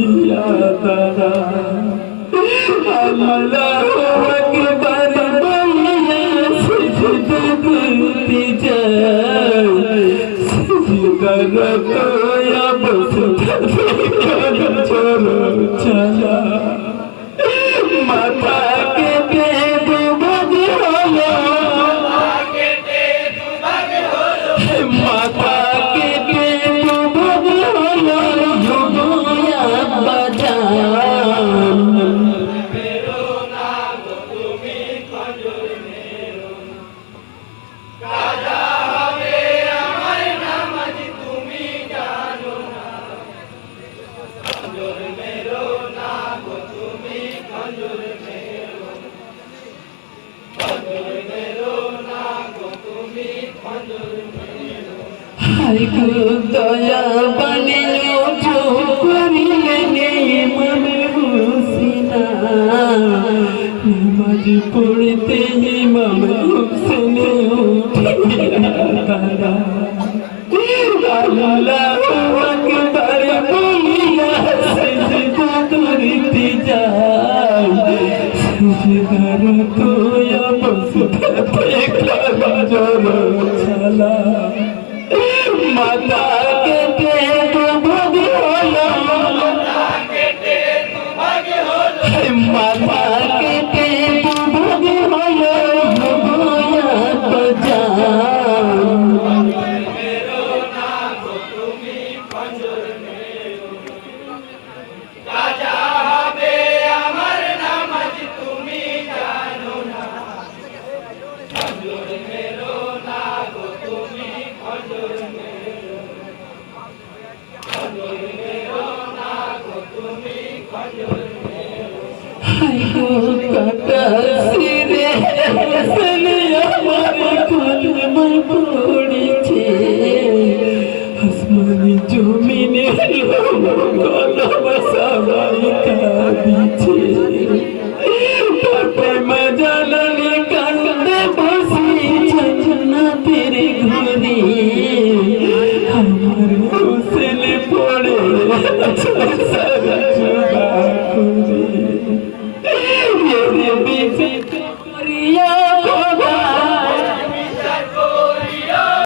বলিয়া তারা আল্লাহু আকবার বলিয়া সিজদা করতে যায় সিজদারত অবস্থা চলো চলা মাথা কেটে দুভাগ হলো মাথা কেটে দুভাগ হলো যুবয়া বাজান হাই গো দয়া বানিও চোখ করিলে নেই মনে হুসিনা নামাজ পড়তে ইমাম হুসেন উঠিয়া তারা আল্লাহু আকবার বলিয়া সিজদা করতে যায় সিজদার তো অবস্থাতে কাজল ছালা মাথা কেটে দুভাগ হলো মাথা কেটে দুভাগ হলো যুবয়া বাজান হাই গো কাটা সিরে হাসান আমার কলমা পড়েছে আসমানি জমিনে কলমা সবাই কাঁদিছে পাপে মজালানি কান্দে বসি জান্নাতের ঘরে আমার হোসেন পড়ে সারা